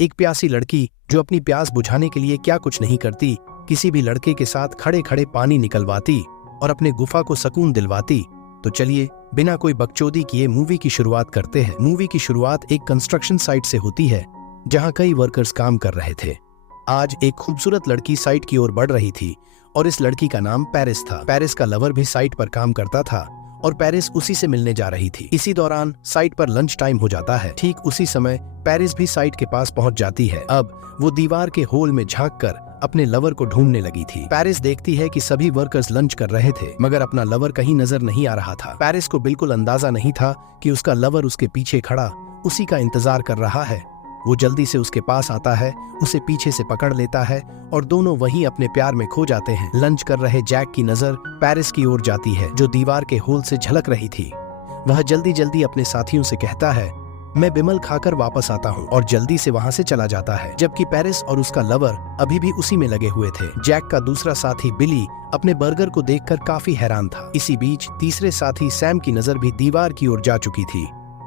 एक प्यासी लड़की जो अपनी प्यास बुझाने के लिए क्या कुछ नहीं करती, किसी भी लड़के के साथ खड़े खड़े पानी निकलवाती और अपने गुफा को सुकून दिलवाती। तो चलिए बिना कोई बकचोदी किए मूवी की शुरुआत करते हैं। मूवी की शुरुआत एक कंस्ट्रक्शन साइट से होती है जहां कई वर्कर्स काम कर रहे थे। आज एक खूबसूरत लड़की साइट की ओर बढ़ रही थी और इस लड़की का नाम पेरिस था। पेरिस का लवर भी साइट पर काम करता था और पेरिस उसी से मिलने जा रही थी। इसी दौरान साइट पर लंच टाइम हो जाता है। ठीक उसी समय पेरिस भी साइट के पास पहुंच जाती है। अब वो दीवार के होल में झांककर अपने लवर को ढूंढने लगी थी। पेरिस देखती है कि सभी वर्कर्स लंच कर रहे थे मगर अपना लवर कहीं नजर नहीं आ रहा था। पेरिस को बिल्कुल अंदाजा नहीं था कि उसका लवर उसके पीछे खड़ा उसी का इंतजार कर रहा है। वो जल्दी से उसके पास आता है, उसे पीछे से पकड़ लेता है और दोनों वहीं अपने प्यार में खो जाते हैं। लंच कर रहे जैक की नजर पेरिस की ओर जाती है जो दीवार के होल से झलक रही थी। वह जल्दी जल्दी अपने साथियों से कहता है, मैं बिमल खाकर वापस आता हूँ, और जल्दी से वहाँ से चला जाता है। जबकि पेरिस और उसका लवर अभी भी उसी में लगे हुए थे। जैक का दूसरा साथी बिली अपने बर्गर को देखकर काफी हैरान था। इसी बीच तीसरे साथी सैम की नजर भी दीवार की ओर जा चुकी थी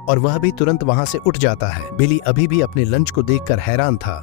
और वह भी तुरंत वहां से उठ जाता है। बिली अभी भी अपने लंच को देखकर हैरान था।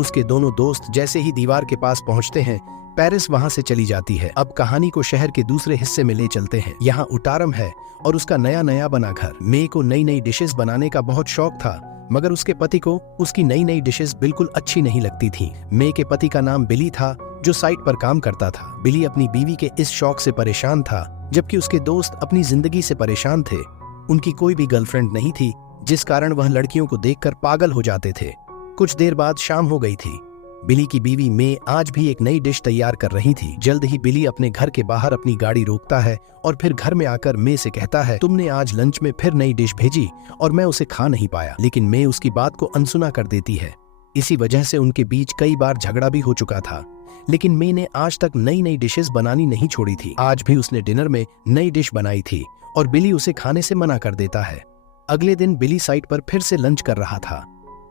उसके दोनों दोस्त जैसे ही दीवार के पास पहुंचते हैं, पेरिस वहां से चली जाती है। अब कहानी को शहर के दूसरे हिस्से में ले चलते हैं। यहाँ उटारम है और उसका नया नया बना घर। मे को नई नई डिशेस बनाने का बहुत शौक था मगर उसके पति को उसकी नई नई डिशेस बिल्कुल अच्छी नहीं लगती थी। मे के पति का नाम बिली था जो साइट पर काम करता था। बिली अपनी बीवी के इस शौक से परेशान था जबकि उसके दोस्त अपनी जिंदगी से परेशान थे। उनकी कोई भी गर्लफ्रेंड नहीं थी जिस कारण वह लड़कियों को देखकर पागल हो जाते थे। कुछ देर बाद शाम हो गई थी। बिली की बीवी मे आज भी एक नई डिश तैयार कर रही थी। जल्द ही बिली अपने घर के बाहर अपनी गाड़ी रोकता है और फिर घर में आकर मे से कहता है, तुमने आज लंच में फिर नई डिश भेजी और मैं उसे खा नहीं पाया। लेकिन मे उसकी बात को अनसुना कर देती है। इसी वजह से उनके बीच कई बार झगड़ा भी हो चुका था। लेकिन मे ने आज तक नई नई डिशेस बनानी नहीं छोड़ी थी। आज भी उसने डिनर में नई डिश बनाई थी और बिली उसे खाने से मना कर देता है। अगले दिन बिली साइट पर फिर से लंच कर रहा था।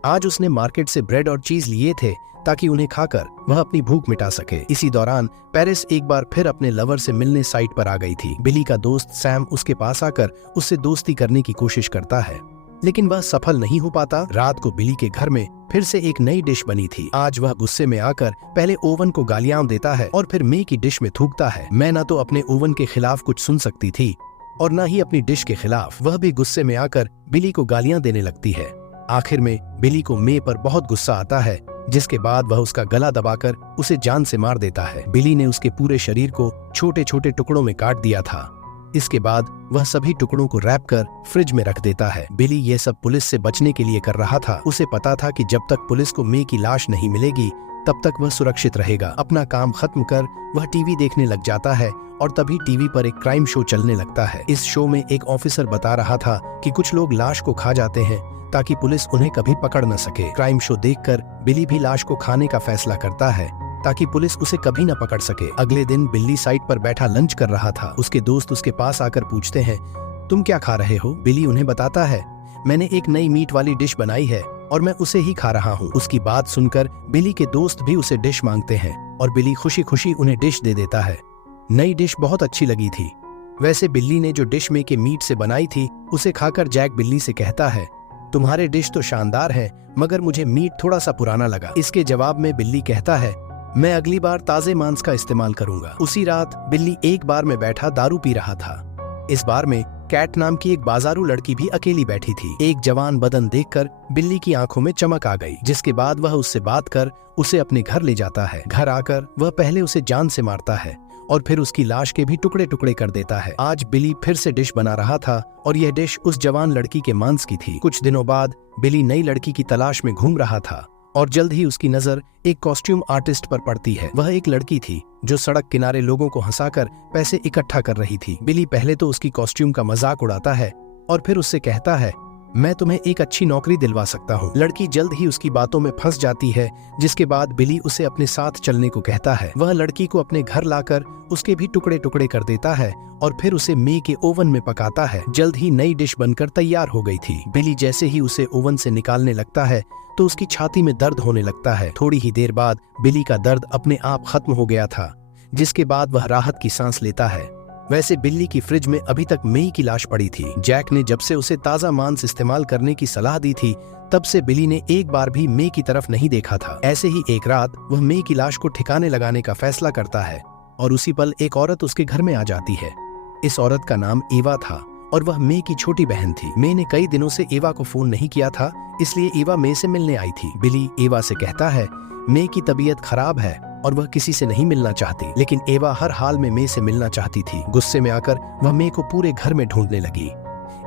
आज उसने मार्केट से ब्रेड और चीज लिए थे ताकि उन्हें खाकर वह अपनी भूख मिटा सके। इसी दौरान पेरिस एक बार फिर अपने लवर से मिलने साइट पर आ गई थी। बिली का दोस्त सैम उसके पास आकर उससे दोस्ती करने की कोशिश करता है लेकिन वह सफल नहीं हो पाता। रात को बिली के घर में फिर से एक नई डिश बनी थी। आज वह गुस्से में आकर पहले ओवन को गालियां देता है और फिर मे की डिश में थूकता है। मैं न तो अपने ओवन के खिलाफ कुछ सुन सकती थी और न ही अपनी डिश के खिलाफ। वह भी गुस्से में आकर बिली को गालियां देने लगती है। आखिर में बिली को मे पर बहुत गुस्सा आता है जिसके बाद वह उसका गला दबाकर उसे जान से मार देता है। बिली ने उसके पूरे शरीर को छोटे छोटे टुकड़ों में काट दिया था। इसके बाद वह सभी टुकड़ों को रैप कर फ्रिज में रख देता है। बिली ये सब पुलिस से बचने के लिए कर रहा था। उसे पता था कि जब तक पुलिस को मे की लाश नहीं मिलेगी तब तक वह सुरक्षित रहेगा। अपना काम खत्म कर वह टीवी देखने लग जाता है और तभी टीवी पर एक क्राइम शो चलने लगता है। इस शो में एक ऑफिसर बता रहा था कि कुछ लोग लाश को खा जाते हैं ताकि पुलिस उन्हें कभी पकड़ न सके। क्राइम शो देखकर बिली भी लाश को खाने का फैसला करता है ताकि पुलिस उसे कभी न पकड़ सके। अगले दिन बिल्ली साइट पर बैठा लंच कर रहा था। उसके दोस्त उसके पास आकर पूछते हैं, तुम क्या खा रहे हो? बिली उन्हें बताता है, मैंने एक नई मीट वाली डिश बनाई है और मैं उसे ही खा रहा हूँ। उसकी बात सुनकर बिली के दोस्त भी उसे डिश मांगते हैं और बिली खुशी खुशी उन्हें डिश दे देता है। नई डिश बहुत अच्छी लगी थी। वैसे बिल्ली ने जो डिश मे के मीट से बनाई थी उसे खाकर जैक बिल्ली से कहता है, तुम्हारे डिश तो शानदार है मगर मुझे मीट थोड़ा सा पुराना लगा। इसके जवाब में बिल्ली कहता है, मैं अगली बार ताजे मांस का इस्तेमाल करूंगा। उसी रात बिल्ली एक बार में बैठा दारू पी रहा था। इस बार में कैट नाम की एक बाजारू लड़की भी अकेली बैठी थी। एक जवान बदन देखकर बिल्ली की आंखों में चमक आ गई जिसके बाद वह उससे बात कर उसे अपने घर ले जाता है। घर आकर वह पहले उसे जान से मारता है और फिर उसकी लाश के भी टुकड़े टुकड़े कर देता है। आज बिली फिर से डिश बना रहा था और यह डिश उस जवान लड़की के मांस की थी। कुछ दिनों बाद बिली नई लड़की की तलाश में घूम रहा था और जल्द ही उसकी नजर एक कॉस्ट्यूम आर्टिस्ट पर पड़ती है। वह एक लड़की थी जो सड़क किनारे लोगों को हंसाकर पैसे इकट्ठा कर रही थी। बिली पहले तो उसकी कॉस्ट्यूम का मजाक उड़ाता है और फिर उससे कहता है, मैं तुम्हें एक अच्छी नौकरी दिलवा सकता हूँ। लड़की जल्द ही उसकी बातों में फंस जाती है जिसके बाद बिली उसे अपने साथ चलने को कहता है। वह लड़की को अपने घर लाकर उसके भी टुकड़े टुकड़े कर देता है और फिर उसे मे के ओवन में पकाता है। जल्द ही नई डिश बनकर तैयार हो गई थी। बिली जैसे ही उसे ओवन से निकालने लगता है तो उसकी छाती में दर्द होने लगता है। थोड़ी ही देर बाद बिली का दर्द अपने आप खत्म हो गया था जिसके बाद वह राहत की सांस लेता है। वैसे बिल्ली की फ्रिज में अभी तक मेई की लाश पड़ी थी। जैक ने जब से उसे ताज़ा मांस इस्तेमाल करने की सलाह दी थी, तब से बिली ने एक बार भी मेई की तरफ नहीं देखा था। ऐसे ही एक रात वह मेई की लाश को ठिकाने लगाने का फैसला करता है और उसी पल एक औरत उसके घर में आ जाती है। इस औरत का नाम एवा था और वह मेई की छोटी बहन थी। मेई ने कई दिनों से एवा को फोन नहीं किया था, इसलिए एवा मेई से मिलने आई थी। बिली एवा से कहता है मेई की तबीयत खराब है और वह किसी से नहीं मिलना चाहती, लेकिन एवा हर हाल में मेई से मिलना चाहती थी। गुस्से में आकर वह मेई को पूरे घर में ढूंढने लगी।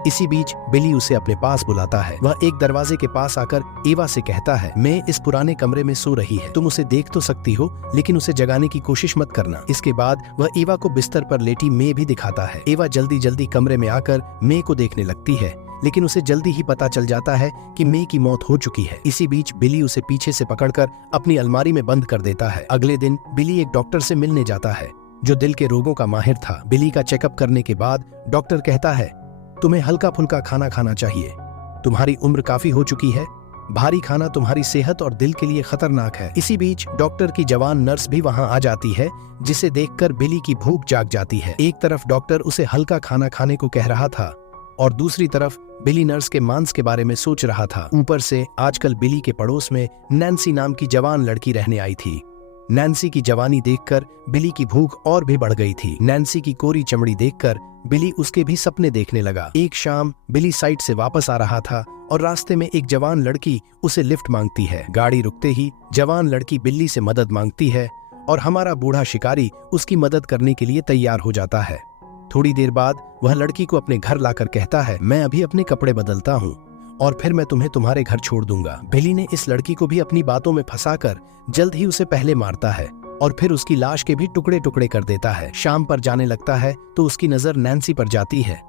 इसी बीच बिली उसे अपने पास बुलाता है। वह एक दरवाजे के पास आकर एवा से कहता है मैं इस पुराने कमरे में सो रही है, तुम उसे देख तो सकती हो, लेकिन उसे जगाने की कोशिश मत करना। इसके बाद वह एवा को बिस्तर पर लेटी मेई भी दिखाता है। एवा जल्दी जल्दी कमरे में आकर मेई को देखने लगती है, लेकिन उसे जल्दी ही पता चल जाता है कि मेई की मौत हो चुकी है। इसी बीच बिली उसे पीछे से पकड़कर अपनी अलमारी में बंद कर देता है। अगले दिन बिली एक डॉक्टर से मिलने जाता है जो दिल के रोगों का माहिर था। बिली का चेकअप करने के बाद डॉक्टर कहता है तुम्हें हल्का फुल्का खाना खाना चाहिए, तुम्हारी उम्र काफी हो चुकी है, भारी खाना तुम्हारी सेहत और दिल के लिए खतरनाक है। इसी बीच डॉक्टर की जवान नर्स भी वहां आ जाती है, जिसे देखकर बिली की भूख जाग जाती है। एक तरफ डॉक्टर उसे हल्का खाना खाने को कह रहा था और दूसरी तरफ बिली नर्स के मांस के बारे में सोच रहा था। ऊपर से आजकल बिली के पड़ोस में नैन्सी नाम की जवान लड़की रहने आई थी। नैन्सी की जवानी देखकर बिली की भूख और भी बढ़ गई थी। नैन्सी की कोरी चमड़ी देखकर बिली उसके भी सपने देखने लगा। एक शाम बिली साइट से वापस आ रहा था और रास्ते में एक जवान लड़की उसे लिफ्ट मांगती है। गाड़ी रुकते ही जवान लड़की बिल्ली से मदद मांगती है और हमारा बूढ़ा शिकारी उसकी मदद करने के लिए तैयार हो जाता है। थोड़ी देर बाद वह लड़की को अपने घर लाकर कहता है मैं अभी अपने कपड़े बदलता हूँ और फिर मैं तुम्हें तुम्हारे घर छोड़ दूंगा। बिली ने इस लड़की को भी अपनी बातों में फंसाकर जल्द ही उसे पहले मारता है और फिर उसकी लाश के भी टुकड़े टुकड़े कर देता है। शाम पर जाने लगता है तो उसकी नजर नैन्सी पर जाती है।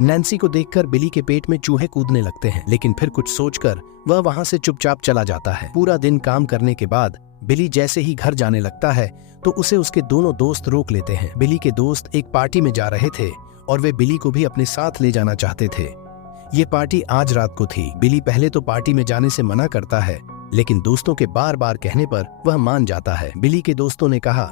नैन्सी को देखकर बिली के पेट में चूहे कूदने लगते हैं, लेकिन फिर कुछ सोचकर वह वहां से चुपचाप चला जाता है। पूरा दिन काम करने के बाद बिली जैसे ही घर जाने लगता है तो उसे उसके दोनों दोस्त रोक लेते हैं। बिली के दोस्त एक पार्टी में जा रहे थे और वे बिली को भी अपने साथ ले जाना चाहते थे। ये पार्टी आज रात को थी। बिली पहले तो पार्टी में जाने से मना करता है, लेकिन दोस्तों के बार बार कहने पर वह मान जाता है। बिली के दोस्तों ने कहा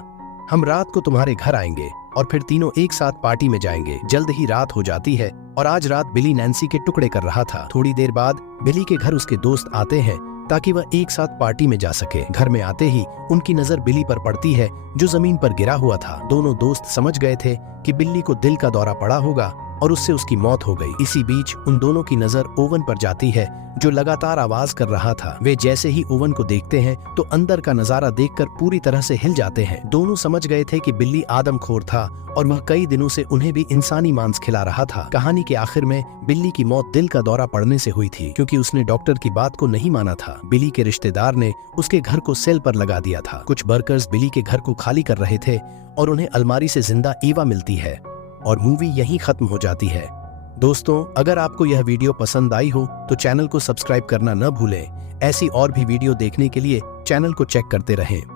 हम रात को तुम्हारे घर आएंगे और फिर तीनों एक साथ पार्टी में जाएंगे। जल्द ही रात हो जाती है और आज रात बिली नैन्सी के टुकड़े कर रहा था। थोड़ी देर बाद बिली के घर उसके दोस्त आते हैं ताकि वह एक साथ पार्टी में जा सके। घर में आते ही उनकी नजर बिली पर पड़ती है जो जमीन पर गिरा हुआ था। दोनों दोस्त समझ गए थे कि बिल्ली को दिल का दौरा पड़ा होगा और उससे उसकी मौत हो गई। इसी बीच उन दोनों की नजर ओवन पर जाती है जो लगातार आवाज कर रहा था। वे जैसे ही ओवन को देखते हैं तो अंदर का नजारा देखकर पूरी तरह से हिल जाते हैं। दोनों समझ गए थे कि बिल्ली आदमखोर था और वह कई दिनों से उन्हें भी इंसानी मांस खिला रहा था। कहानी के आखिर में बिल्ली की मौत दिल का दौरा पड़ने से हुई थी, क्योंकि उसने डॉक्टर की बात को नहीं माना था। बिल्ली के रिश्तेदार ने उसके घर को सेल पर लगा दिया था। कुछ वर्कर्स बिल्ली के घर को खाली कर रहे थे और उन्हें अलमारी से जिंदा एवा मिलती है और मूवी यहीं खत्म हो जाती है। दोस्तों, अगर आपको यह वीडियो पसंद आई हो तो चैनल को सब्सक्राइब करना न भूलें। ऐसी और भी वीडियो देखने के लिए चैनल को चेक करते रहें।